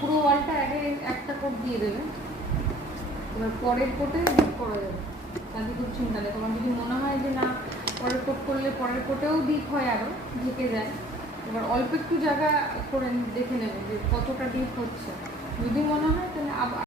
পুরো ওয়ালটা আগে একটা কোট দিয়ে দেবে, এবার পরের কোটে ডিপ করা যাবে, তাতে খুব চিন্তা নেই। তোমার যদি মনে হয় যে না পরের কোট করলে পরের কোটেও ডিপ হয় আরও ঢেকে যায়, এবার অল্প একটু জায়গা করে দেখে নেবে যে কতটা ডিপ হচ্ছে। যদি মনে হয় তাহলে আবার